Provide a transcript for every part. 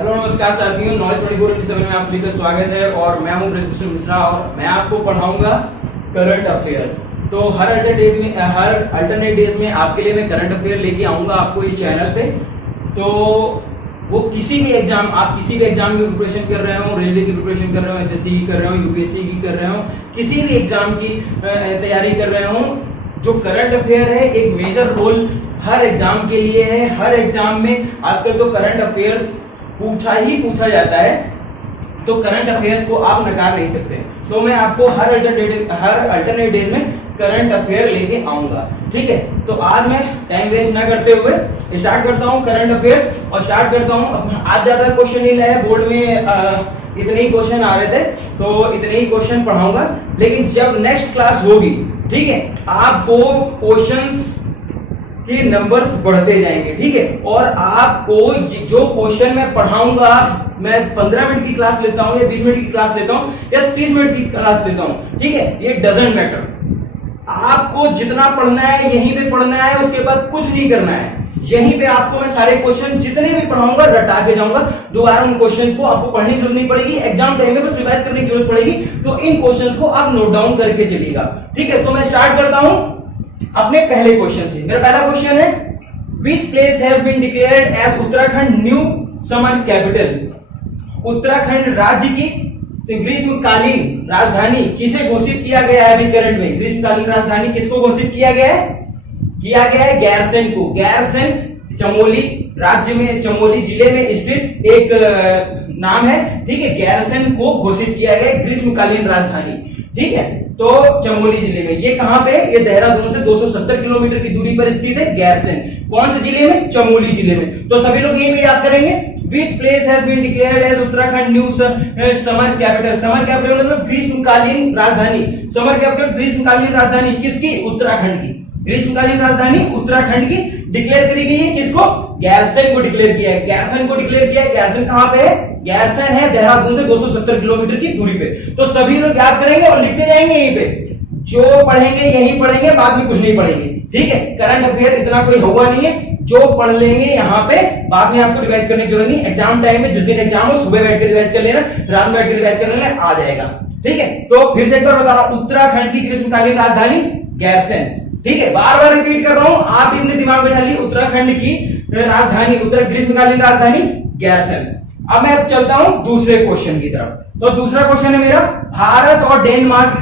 Hello नमस्कार साथियों, knowledge 24/7 में आप सभी का स्वागत है और मैं हूं ब्रजभूषण मिश्रा और मैं आपको पढ़ाऊंगा करंट अफेयर्स। तो हर अल्टरनेट डेज में आपके लिए मैं करंट अफेयर लेके आऊंगा आपको इस चैनल पे। तो वो किसी भी एग्जाम, आप किसी भी एग्जाम की प्रिपरेशन कर रहे हो, रेलवे की प्रिपरेशन कर रहे हो, एसएससी की कर रहे हो, यूपीएससी की कर रहे हो, किसी भी एग्जाम की तैयारी कर रहे हो, जो करंट अफेयर है एक मेजर रोल हर एग्जाम के लिए है। हर एग्जाम में आजकल तो करंट अफेयर पूछा जाता है, तो करंट अफेयर्स को आप नकार नहीं सकते। तो मैं आपको हर अल्टरनेट डेज में करंट अफेयर लेके आऊंगा, ठीक है। तो आज मैं टाइम वेस्ट ना करते हुए स्टार्ट करता हूं करंट अफेयर और स्टार्ट करता हूं। आज ज्यादा क्वेश्चन नहीं लाया, बोर्ड में इतने ही क्वेश्चन आ रहे थे तो इतने ही क्वेश्चन पढ़ाऊंगा। लेकिन जब नेक्स्ट क्लास होगी, ठीक है, आपको क्वेश्चंस के नंबर्स बढ़ते जाएंगे, ठीक है। और आपको जो क्वेश्चन मैं पढ़ाऊंगा, मैं 15 मिनट की क्लास लेता हूं या 20 मिनट की क्लास लेता हूं या 30 मिनट की क्लास लेता हूं, ठीक है, ये डजंट मैटर। आपको जितना पढ़ना है यहीं पे पढ़ना है, उसके बाद कुछ नहीं करना है। यहीं पे आपको मैं सारे क्वेश्चन जितने भी पढ़ाऊंगा रटा के जाऊंगा। दोबारा उन क्वेश्चंस को आपको पढ़ने की जरूरत नहीं पड़ेगी, एग्जाम टाइम में बस रिवाइज करने की जरूरत पड़ेगी। तो इन क्वेश्चंस को आप नोट डाउन करके चलिएगा, ठीक है। तो मैं स्टार्ट करता हूं अपने पहले क्वेश्चन से। मेरा पहला क्वेश्चन है, which place has been declared as Uttarakhand new summer capital. Uttarakhand राज्य की ग्रीष्मकालीन राजधानी किसे घोषित किया गया है अभी करंट में? ग्रीष्मकालीन राजधानी किसको घोषित किया गया है? गैरसैंण को। गैरसैंण चमोली राज्य में, चमोली जिले में स्थित एक नाम है, ठीक है। गैरसैंण को घोषित किया गया ग्रीष्मकालीन राजधानी, ठीक है। तो चमोली जिले में, ये कहां पे? ये देहरादून से 270 किलोमीटर की दूरी पर स्थित है गैरसैंण। कौन से जिले में? चमोली जिले में। तो सभी लोग यही पे याद करेंगे, which place has been declared as Uttarakhand new summer capital. Summer capital मतलब ग्रीष्मकालीन राजधानी। समर कैपिटल ग्रीष्मकालीन राजधानी किसकी? उत्तराखंड की। ग्रीष्मकालीन राजधानी उत्तराखंड की डिक्लेयर करी गई है। किसको? गैरसैंण को डिक्लेयर किया है। गैरसैंण को डिक्लेयर किया है। गैरसैंण कहां पे है? गैरसैंण है देहरादून से 270 किलोमीटर की दूरी पे। तो सभी लोग याद करेंगे और लिखते जाएंगे यहीं पे। जो पढ़ेंगे यही पढ़ेंगे, बाद में कुछ नहीं पढ़ेंगे, ठीक है। करंट अफेयर इतना कोई हुआ नहीं है, जो पढ़ लेंगे यहाँ पे, बाद में आपको रिवाइज करने की जरूरत नहीं। एग्जाम टाइम में जिस दिन एग्जाम हो सुबह बैठ कर रिवाइज कर लेना, रात में बैठ कर रिवाइज कर लेना, आ जाएगा, ठीक है। तो फिर से एक बार बता रहा हूं, उत्तराखंड की ग्रीष्मकालीन राजधानी गैरसैंण, ठीक है। बार बार रिपीट कर रहा हूं, आप अपने दिमाग में डाल ली, उत्तराखंड की राजधानी, ग्रीष्मकालीन राजधानी गैरसैंण। अब मैं चलता हूं दूसरे क्वेश्चन की तरफ। तो दूसरा क्वेश्चन है मेरा, भारत और डेनमार्क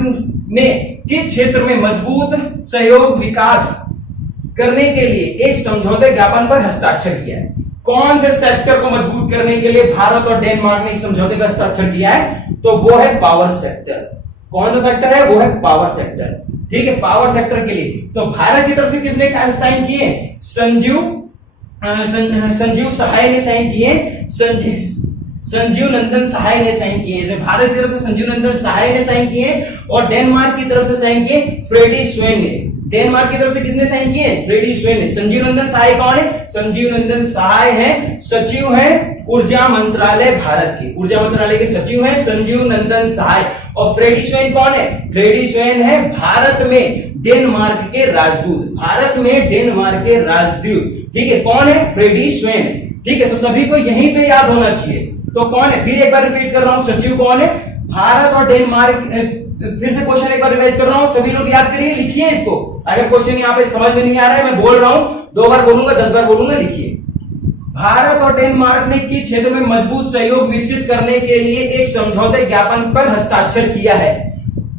ने किस क्षेत्र में मजबूत सहयोग विकास करने के लिए एक समझौते ज्ञापन पर हस्ताक्षर किया है? कौन से सेक्टर को मजबूत करने के लिए भारत और डेनमार्क ने एक समझौते पर हस्ताक्षर किया है? तो वो है पावर सेक्टर। कौन सा सेक्टर है? वो है पावर सेक्टर, ठीक है। पावर सेक्टर के लिए तो भारत की तरफ से किसने साइन किए? संजीव सहाय ने साइन किए। संजीव नंदन सहाय ने साइन किए। भारत की तरफ से संजीव नंदन सहाय ने साइन किए और डेनमार्क की तरफ से साइन किए फ्रेडी स्वेन ने। डेनमार्क की तरफ से किसने साइन किए? फ्रेडी स्वेन ने। संजीव नंदन सहाय कौन है? संजीव नंदन सहाय है, सचिव है ऊर्जा मंत्रालय भारत के। ऊर्जा मंत्रालय के सचिव है संजीव नंदन सहाय। और फ्रेडी स्वेन कौन है? फ्रेडी स्वेन है भारत में डेनमार्क के राजदूत। भारत में डेनमार्क के राजदूत, ठीक है। कौन है? फ्रेडी स्वेन, ठीक है। तो सभी को यहीं पे याद होना चाहिए। तो कौन है? फिर एक बार रिपीट कर रहा हूं, सचिव कौन है? भारत और डेनमार्क। फिर से क्वेश्चन एक बार रिवाइज कर रहा हूं, सभी लोग याद करिए, लिखिए इसको। अगर क्वेश्चन यहाँ पे समझ में नहीं आ रहा है, मैं बोल रहा हूं, 2 बार बोलूंगा, 10 बार बोलूंगा, लिखिए। भारत और डेनमार्क ने किस क्षेत्र में मजबूत सहयोग विकसित करने के लिए एक समझौते ज्ञापन पर हस्ताक्षर किया है?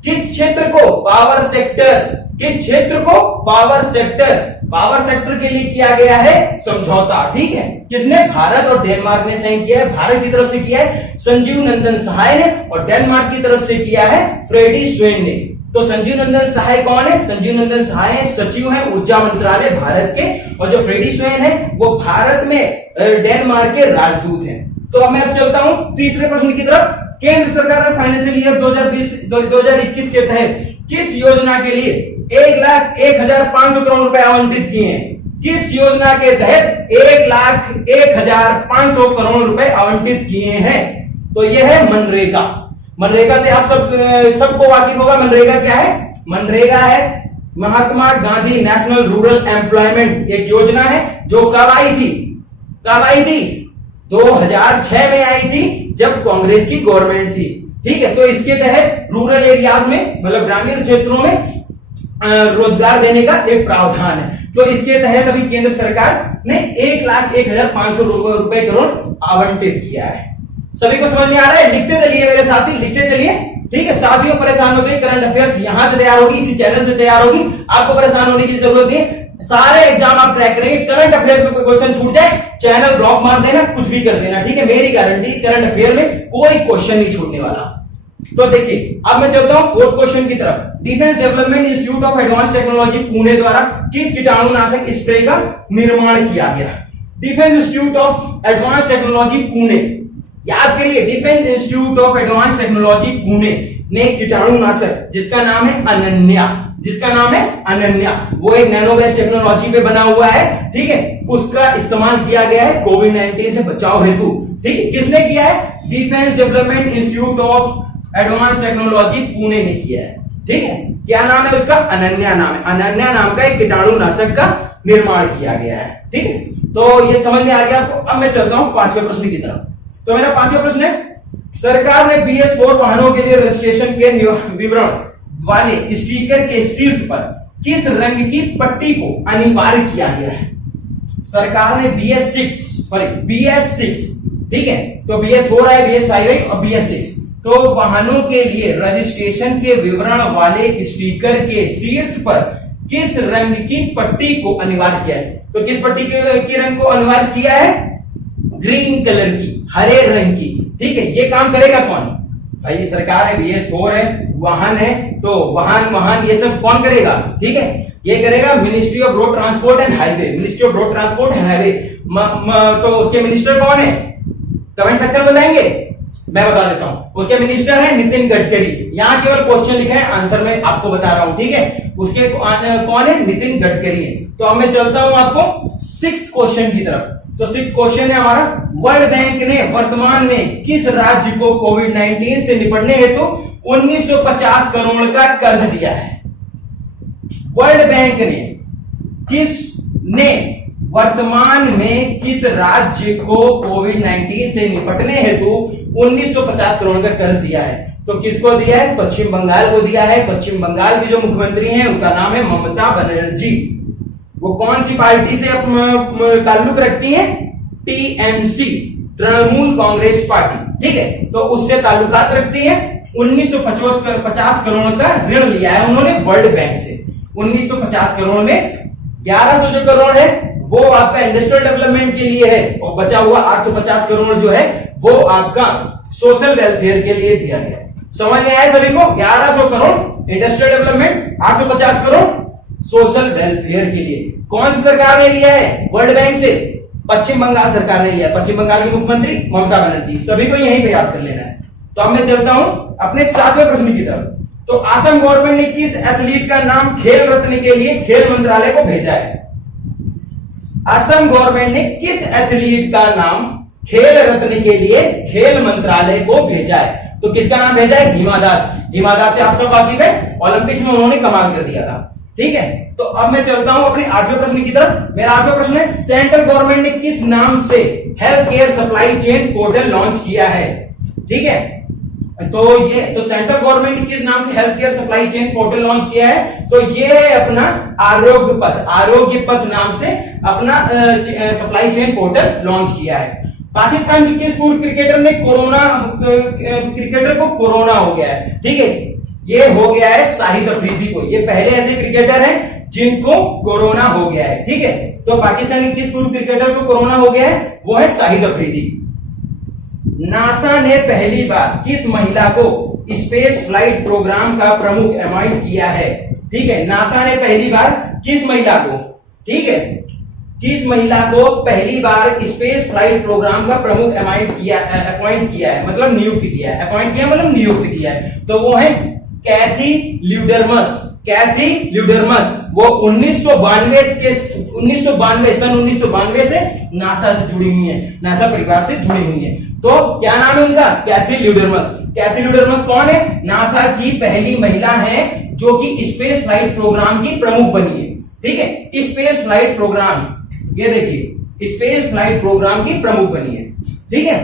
किस क्षेत्र को? Power sector. किस क्षेत्र को? Power sector. पावर सेक्टर के लिए किया गया है समझौता, ठीक है। किसने? भारत और डेनमार्क ने साइन किया है। भारत की तरफ से किया है संजीव नंदन सहाय ने और डेनमार्क की तरफ से किया है फ्रेडी स्वेन ने। तो संजीव नंदन सहाय कौन है? संजीव नंदन सहाय सचिव है ऊर्जा मंत्रालय भारत के, और जो फ्रेडी स्वेन है वो भारत में डेनमार्क के राजदूत हैं। तो अब मैं चलता हूं तीसरे प्रश्न की तरफ। केंद्र सरकार ने फाइनेंशियल ईयर 2020-2021 के तहत किस योजना के लिए 1,01,500 करोड़ रुपए आवंटित किए हैं? किस योजना के तहत 1,01,500 करोड़ रुपए आवंटित किए हैं? तो यह है मनरेगा। मनरेगा से आप सबको वाकिफ होगा। मनरेगा क्या है? मनरेगा है Mahatma Gandhi national rural employment, एक योजना है जो कब आई थी? 2006 में आई थी जब कांग्रेस की गवर्नमेंट थी। ठीक है, तो इसके तहत रूरल एरियाज में मतलब ग्रामीण क्षेत्रों में रोजगार देने का एक प्रावधान है। तो इसके तहत अभी केंद्र सरकार ने 1,01,500 रुपए करोड़ आवंटित किया है। सभी को समझ में आ रहा है? लिखते चलिए मेरे साथी, लिखते चलिए। ठीक है, साथियों परेशान होते हैं, करंट अफेयर्स यहां से तैयार होगी, इसी चैनल से तैयार होगी, आपको परेशान होने की जरूरत नहीं है। सारे एग्जाम आप क्रैक करेंगे। करंट अफेयर्स में कोई क्वेश्चन छूट जाए, चैनल ब्लॉक मार देना, कुछ भी कर देना। ठीक है, मेरी गारंटी, करंट अफेयर में कोई क्वेश्चन नहीं छूटने वाला। तो देखिए, अब मैं चलता हूं फोर्थ क्वेश्चन की तरफ। Defence development institute of advance technology Pune द्वारा किस कीटाणुनाशक स्प्रे का निर्माण किया गया? Defence institute of advance technology Pune, याद करिए, defence institute of advance technology Pune ने कीटाणुनाशक जिसका नाम है अनन्या, जिसका नाम है अनन्या, वो एक नैनो बेस टेक्नोलॉजी पे बना हुआ है। ठीक है, उसका इस्तेमाल किया गया है कोविड-19 से बचाव हेतु। ठीक है, किसने किया है? Defence development institute of advance technology Pune ने किया है। ठीक है, क्या नाम है उसका? अनन्या नाम है। अनन्या नाम का एक कीटाणुनाशक का निर्माण किया गया है। ठीक है, तो ये समझ में आ गया आपको। अब मैं चलता हूं पांचवें प्रश्न की तरफ। तो मेरा पांचवा प्रश्न है, सरकार ने BS4 वाहनों के लिए रजिस्ट्रेशन के विवरण वाले स्टिकर के शीर्ष पर किस रंग की पट्टी को अनिवार्य किया गया है? सरकार ने BS6, ठीक है, तो BS4 है, BS5 है और BS6, तो वाहनों के लिए रजिस्ट्रेशन के विवरण वाले स्टिकर के शीर्ष पर किस रंग की पट्टी को अनिवार्य किया है? तो किस पट्टी के रंग को अनिवार्य किया है? ग्रीन कलर की, हरे रंग की। ठीक है, ये काम करेगा कौन? भाई सरकार है, BS4 है, वाहन है, तो वाहन ये सब कौन करेगा? ठीक है, ये करेगा ministry of road transport and highway, ministry of road transport and highway. तो उसके मिनिस्टर कौन है? कमेंट सेक्शन में बताएंगे, मैं बता देता हूं। उसके मिनिस्टर है नितिन गडकरी। यहां केवल क्वेश्चन लिखा है, आंसर में आपको बता रहा हूं। ठीक है, उसके कौन है? नितिन गडकरी है। तो अब मैं चलता हूं आपको 6th क्वेश्चन की तरफ। तो 6th क्वेश्चन है हमारा, वर्ल्ड बैंक ने वर्तमान में किस राज्य को कोविड-19 से निपटने हेतु 1950 करोड़ का कर्ज दिया है? वर्ल्ड बैंक ने वर्तमान में किस राज्य को कोविड-19 से निपटने हेतु 1950 करोड़ का कर्ज दिया है? तो किसको दिया है? पश्चिम बंगाल को दिया है। पश्चिम बंगाल की जो मुख्यमंत्री हैं उनका नाम है ममता बनर्जी। वो कौन सी पार्टी से ताल्लुक रखती है? TMC, Trinamool Congress party. ठीक है, तो उससे ताल्लुकात रखती है। 1950 करोड़ का ऋण लिया है उन्होंने वर्ल्ड बैंक से। 1950 करोड़ में 1100 जो करोड़ है वो आपका इंडस्ट्रियल डेवलपमेंट के लिए है, और बचा हुआ 850 करोड़ जो है वो आपका सोशल वेलफेयर के लिए दिया गया है। समझ में आया सभी को? 1100 crore industrial development, 850 crore social welfare के लिए। कौन सी सरकार ने लिया है? वर्ल्ड बैंक से पश्चिम बंगाल सरकार ने लिया। पश्चिम बंगाल की मुख्यमंत्री ममता बनर्जी। सभी को यहीं पे याद कर लेना है। तो अब मैं चलता हूं अपने 7वें प्रश्न की तरफ। तो असम गवर्नमेंट ने किस एथलीट का नाम खेल रत्न के लिए खेल मंत्रालय को भेजा है? असम गवर्नमेंट ने किस एथलीट का नाम खेल रत्न के लिए खेल मंत्रालय को भेजा है? तो किसका नाम भेजा है? हिमा दास। हिमा दास से आप सब वाकिफ है, ओलंपिक्स में उन्होंने कमाल कर दिया था। ठीक है, तो अब मैं चलता हूं अपने 8वें प्रश्न की तरफ। मेरा 8वां प्रश्न है, सेंट्रल गवर्नमेंट ने किस नाम से health care supply chain portal launch किया है? ठीक है, तो सेंट्रल गवर्नमेंट ने किस नाम से health care supply chain portal launch किया है? तो ये है अपना आरोग्य पथ नाम से अपना सप्लाई चेन पोर्टल लॉन्च किया है। पाकिस्तान की किस पूर्व क्रिकेटर को कोरोना हो गया है? ठीक है, ये हो गया है शाहिद अफरीदी को। ये पहले ऐसे क्रिकेटर हैं जिनको कोरोना हो गया है। ठीक है, तो पाकिस्तान के किस पूर्व क्रिकेटर को कोरोना हो गया है? वो है शाहिद अफरीदी। नासा ने पहली बार किस महिला को स्पेस फ्लाइट प्रोग्राम का प्रमुख अपॉइंट किया है? ठीक है, नासा ने पहली बार किस महिला को, ठीक है, किस महिला को पहली बार स्पेस फ्लाइट प्रोग्राम का प्रमुख अपॉइंट किया है, मतलब नियुक्त किया है। अपॉइंट किया मतलब नियुक्त किया है। तो वो है कैथी ल्यूडरमस। वो 1992 से नासा से जुड़ी हुई है, नासा परिवार से जुड़ी हुई है। तो क्या नाम है उनका? कैथी ल्यूडरमस कौन है? नासा की पहली महिला है जो कि स्पेस फ्लाइट प्रोग्राम की प्रमुख बनी है। ठीक है, स्पेस फ्लाइट प्रोग्राम, ये देखिए स्पेस फ्लाइट प्रोग्राम की प्रमुख बनी है। ठीक है,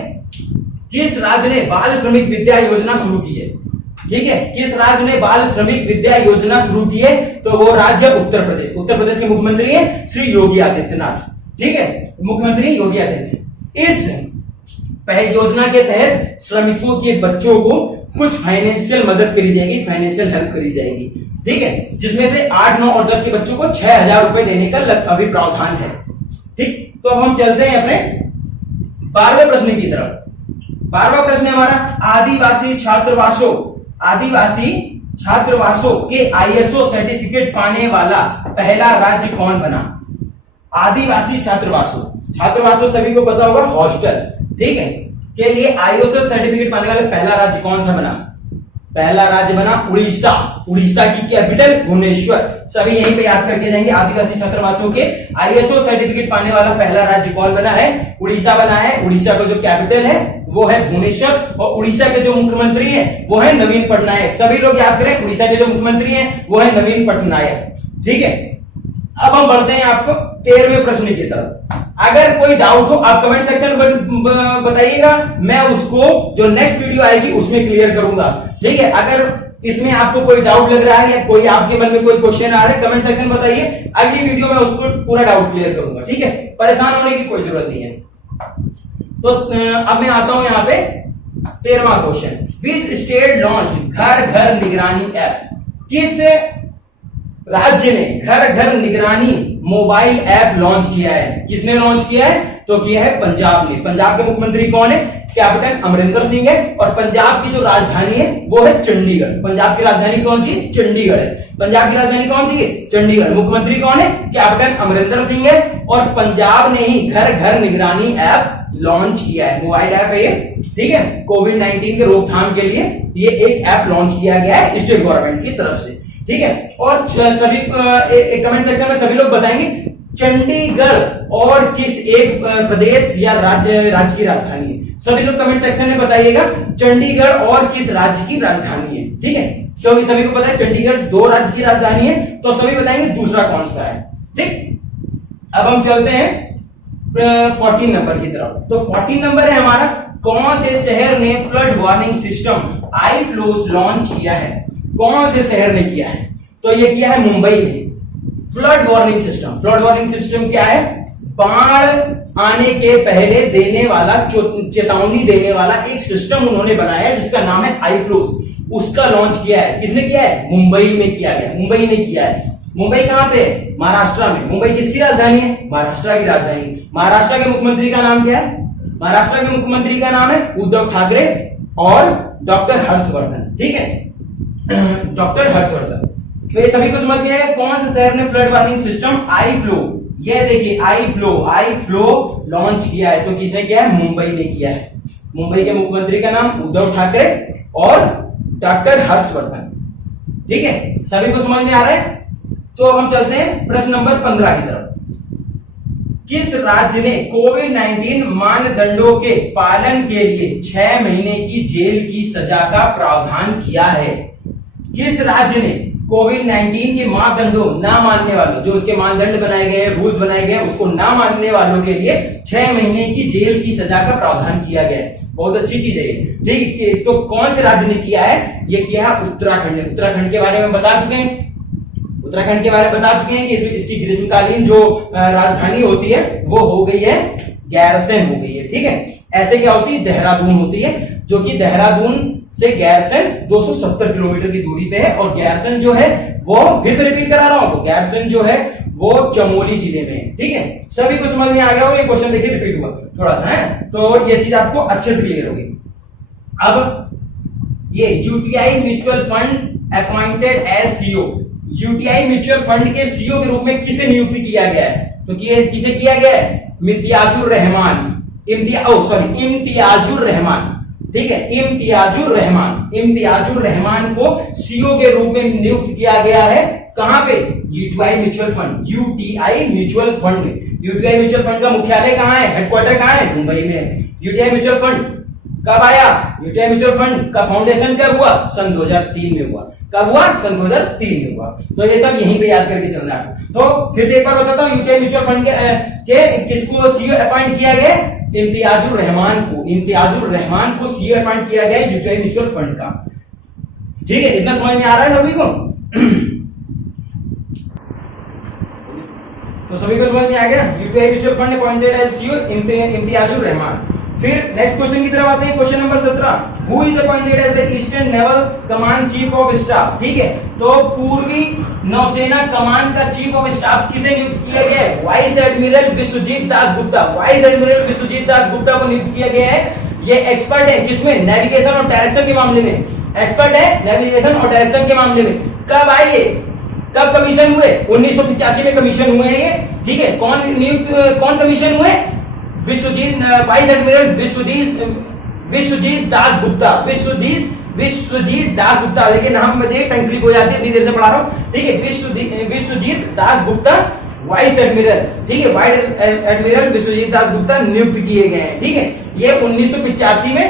किस राज्य ने बाल श्रमिक विद्या योजना शुरू की है? ठीक है, किस राज्य ने बाल श्रमिक विद्या योजना शुरू की है? तो वो राज्य उत्तर प्रदेश। उत्तर प्रदेश के मुख्यमंत्री हैं श्री योगी आदित्यनाथ। ठीक है, मुख्यमंत्री योगी आदित्यनाथ। इस पहल योजना के तहत श्रमिकों के बच्चों को कुछ फाइनेंशियल मदद करी जाएगी, फाइनेंशियल हेल्प करी जाएगी। ठीक है, जिसमें से 8, 9 और 10 के बच्चों को 6,000 रुपए देने का अभी प्रावधान है। ठीक, तो अब हम चलते हैं अपने 12वें प्रश्न की तरफ। 12वां प्रश्न है हमारा, आदिवासी छात्रावासों के ISO सर्टिफिकेट पाने वाला पहला राज्य कौन बना? आदिवासी छात्रावासों सभी को पता होगा, हॉस्टल। ठीक है, के लिए ISO सर्टिफिकेट पाने वाला पहला राज्य कौन सा बना? पहला राज्य बना उड़ीसा। उड़ीसा की कैपिटल भुवनेश्वर। सभी यहीं पे याद करके जाएंगे। आदिवासी छात्रावासों के ISO सर्टिफिकेट पाने वाला पहला राज्य कौन बना है? उड़ीसा बना है। उड़ीसा का जो कैपिटल है वो है भुवनेश्वर, और उड़ीसा के जो मुख्यमंत्री है वो है नवीन पटनायक। सभी लोग याद करें, उड़ीसा के जो मुख्यमंत्री है वो है नवीन पटनायक। ठीक है, अब हम बढ़ते हैं आपको 13वें प्रश्न की तरफ। अगर कोई डाउट हो आप कमेंट सेक्शन में बताइएगा, मैं उसको जो नेक्स्ट वीडियो आएगी उसमें क्लियर करूंगा। ठीक है, अगर इसमें आपको कोई डाउट लग रहा है या कोई आपके मन में कोई क्वेश्चन आ रहा है, कमेंट सेक्शन में बताइए, अगली वीडियो में उसको पूरा डाउट क्लियर करूंगा। ठीक है, परेशान होने की कोई जरूरत नहीं है। तो अब मैं आता हूं यहां पे 13वां क्वेश्चन। विच स्टेट लॉन्च घर घर निगरानी ऐप? किस राज्य ने घर घर निगरानी मोबाइल ऐप लॉन्च किया है? किसने लॉन्च किया है? तो किया है पंजाब ने। पंजाब के मुख्यमंत्री कौन है? कैप्टन अमरिंदर सिंह है। और पंजाब की जो राजधानी है वो है चंडीगढ़। पंजाब की राजधानी कौन सी है? चंडीगढ़ है। पंजाब की राजधानी कौन सी है? चंडीगढ़। मुख्यमंत्री कौन है? कैप्टन अमरिंदर सिंह है। और पंजाब ने ही घर घर निगरानी ऐप लॉन्च किया है। मोबाइल ऐप है ये। ठीक है, कोविड-19 के रोकथाम के लिए ये एक ऐप लॉन्च किया गया है स्टेट गवर्नमेंट की तरफ से। ठीक है, और सभी कमेंट सेक्शन में सभी लोग बताएंगे चंडीगढ़ और किस एक प्रदेश या राज्य की राजधानी है। सभी लोग कमेंट सेक्शन में बताइएगा चंडीगढ़ और किस राज्य की राजधानी है। ठीक है, क्योंकि सभी को पता है चंडीगढ़ 2 राज्य की राजधानी है, तो सभी बताएंगे दूसरा कौन सा है। ठीक, अब हम चलते हैं 14 नंबर की तरफ। तो 14 नंबर है हमारा, कौन से शहर ने फ्लड वार्निंग सिस्टम आई फ्लोस लॉन्च किया है? कौन से शहर ने किया है? तो ये किया है मुंबई ने। Flood warning system, flood warning system क्या है? बाढ़ आने के पहले देने वाला, चेतावनी देने वाला एक सिस्टम उन्होंने बनाया है जिसका नाम है आई फ्लोस। उसका लॉन्च किया है। किसने किया है? मुंबई में किया गया। मुंबई ने किया है। मुंबई कहां पे? महाराष्ट्र में। मुंबई किसकी राजधानी है? महाराष्ट्र की राजधानी। महाराष्ट्र के मुख्यमंत्री का नाम क्या है? महाराष्ट्र के मुख्यमंत्री का नाम है उद्धव ठाकरे और डॉक्टर हर्षवर्धन। ठीक है, डॉक्टर हर्षवर्धन। तो ये सभी को समझ में आएगा कौन से शहर ने फ्लड वार्निंग सिस्टम आई फ्लो, ये देखिए आई फ्लो लॉन्च किया है। तो किसने किया है? मुंबई ने किया है। मुंबई के मुख्यमंत्री का नाम उद्धव ठाकरे और डॉक्टर हर्षवर्धन। ठीक है, सभी को समझ में आ रहा है? तो अब हम चलते हैं प्रश्न नंबर 15 की तरफ। किस राज्य ने कोविड-19 मानदंडों के पालन के लिए 6 महीने की जेल की सजा का प्रावधान किया है? किस राज्य ने कोविड-19 के मापदंडों ना मानने वालों, जो उसके मानदंड बनाए गए हैं, रूल्स बनाए गए हैं, उसको ना मानने वालों के लिए 6 महीने की जेल की सजा का प्रावधान किया गया है? बहुत अच्छी चीज है। ठीक है, तो कौन से राज्य ने किया है? ये किया है उत्तराखंड ने। उत्तराखंड के बारे में बता चुके हैं। उत्तराखंड के बारे में बता चुके हैं कि इसकी ग्रीष्मकालीन जो राजधानी होती है वो हो गई है गैरसैंण हो गई है। ठीक है, ऐसे क्या होती है? देहरादून होती है, जो कि देहरादून से गैरसैंण 270 किलोमीटर की दूरी पे है। और गैरसैंण जो है वो, फिर से रिपीट करा रहा हूं, गैरसैंण जो है वो चमोली जिले में है। ठीक है, सभी को समझ में आ गया हो? ये क्वेश्चन देखिए रिपीट हुआ थोड़ा सा है, तो ये चीज आपको अच्छे से क्लियर होगी। अब ये UTI mutual fund appointed as CEO, UTI mutual fund के सीईओ के रूप में किसे नियुक्त किया गया है? तो किसे किया गया है? इम्तियाजुर रहमान। इम्तियाजुर रहमान। ठीक है, इम्तियाजुर रहमान को सीईओ के रूप में नियुक्त किया गया है। कहां पे? UTI mutual fund. UTI mutual fund, UTI mutual fund का मुख्यालय कहां है? हेडक्वार्टर कहां है? मुंबई में। यूटीआई म्यूचुअल फंड कब आया? यूटीआई म्यूचुअल फंड का फाउंडेशन कब हुआ? सन 2003 में हुआ। कब हुआ? सन 2003 में हुआ। तो ये सब यहीं पे याद करके चलना है। तो फिर से एक बार बताता हूं, यूटीआई म्यूचुअल फंड के किसको सीईओ अपॉइंट किया गया? इम्तियाजुर रहमान को सीईओ अपॉइंट किया गया यूटीआई म्यूचुअल फंड का। ठीक है, इतना समझ में आ रहा है सभी को? तो सभी को समझ में आ गया? UTI mutual fund appointed as CEO Imtiyazur Rahman. फिर नेक्स्ट क्वेश्चन की तरफ आते हैं, question number 17। Who is appointed as the Eastern naval command chief of staff? ठीक है, तो पूर्वी नौसेना कमान का चीफ ऑफ स्टाफ किसे नियुक्त किया गया है? Vice admiral Vishwajeet Das Gupta. Vice admiral Vishwajeet Das Gupta को नियुक्त किया गया है। ये एक्सपर्ट है किसमें? नेविगेशन और डायरेक्शन के मामले में एक्सपर्ट है, नेविगेशन और डायरेक्शन के मामले में। कब आए ये? कब कमीशन हुए? 1985 में कमीशन हुए हैं ये। ठीक है, कौन कमीशन हुए? Vishwajeet, vice admiral Vishwajeet Das Gupta. विश्वजीत दास गुप्ता, लेकिन नाम मुझे टंग स्लिप हो जाती है, धीरे से पढ़ा रहा हूं। ठीक है, विश्वजीत दास गुप्ता वाइस एडमिरल। ठीक है, वाइस एडमिरल विश्वजीत दास गुप्ता नियुक्त किए गए हैं। ठीक है, ये 1985 में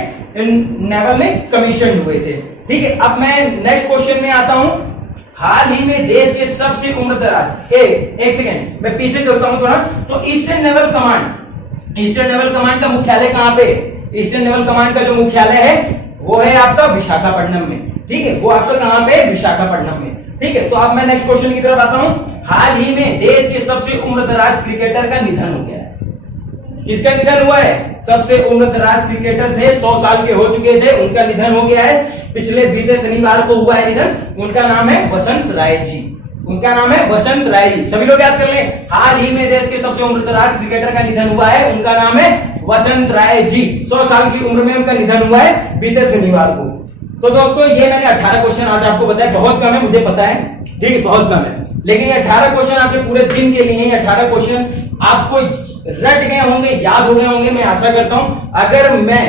नेवल में कमीशन हुए थे। ठीक है, अब मैं नेक्स्ट क्वेश्चन में आता हूं। हाल ही में देश के सबसे उम्रदराज, एक सेकेंड मैं पीछे चलता हूं थोड़ा। तो ईस्टर्न नेवल कमांड का मुख्यालय कहां पे? ईस्टर्न नेवल कमांड का जो मुख्यालय है वो है आपका विशाखापट्टनम में। ठीक है, वो आपका कहां पे? विशाखापट्टनम में। ठीक है, तो अब मैं नेक्स्ट क्वेश्चन की तरफ आता हूं। हाल ही में देश के सबसे उम्रदराज क्रिकेटर का निधन हो गया है। किसका निधन हुआ है? सबसे उम्रदराज क्रिकेटर थे, 100 साल के हो चुके थे, उनका निधन हो गया है। पिछले बीते शनिवार को हुआ है निधन। उनका नाम है वसंत राय जी। उनका नाम है वसंत राय जी। सभी लोग याद कर लें, हाल ही में देश के सबसे उम्रदराज क्रिकेटर का निधन हुआ है, उनका नाम है वसंत राय जी। 100 साल की उम्र में उनका निधन हुआ है बीते शनिवार को। तो दोस्तों ये मैंने 18 क्वेश्चन आज आपको बताया, बहुत कम है मुझे पता है, ठीक है बहुत कम है, लेकिन ये 18 क्वेश्चन आपके पूरे दिन के लिए, 18 क्वेश्चन आपको रट गए होंगे, याद हो गए होंगे, मैं आशा करता हूं। अगर मैं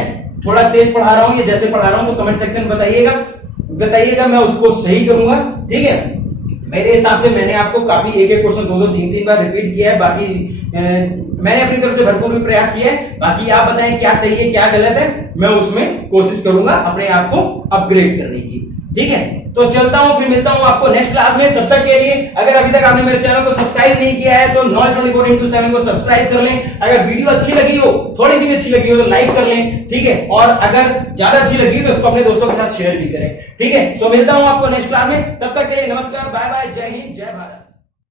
थोड़ा तेज पढ़ा रहा हूं या जैसे पढ़ा रहा हूं तो कमेंट सेक्शन में बताइएगा, मैं उसको सही करूंगा। ठीक है, मेरे हिसाब से मैंने आपको काफी एक क्वेश्चन 2-2, 3-3 बार रिपीट किया है। बाकी मैंने अपनी तरफ से भरपूर भी प्रयास किया है। बाकी आप बताएं क्या सही है क्या गलत है, मैं उसमें कोशिश करूंगा अपने आप को अपग्रेड करने की। ठीक है, तो चलता हूं, फिर मिलता हूं आपको नेक्स्ट क्लास में। तब तक के लिए अगर अभी तक आपने मेरे चैनल को सब्सक्राइब नहीं किया है तो नॉलेज 24x7 को सब्सक्राइब कर लें। अगर वीडियो अच्छी लगी हो, थोड़ी सी भी अच्छी लगी हो तो लाइक कर लें। ठीक है, और अगर ज्यादा अच्छी लगी तो इसको अपने दोस्तों के साथ शेयर भी करें। ठीक है, तो मिलता हूं आपको नेक्स्ट क्लास में। तब तक के लिए नमस्कार, बाय बाय, जय हिंद, जय भारत।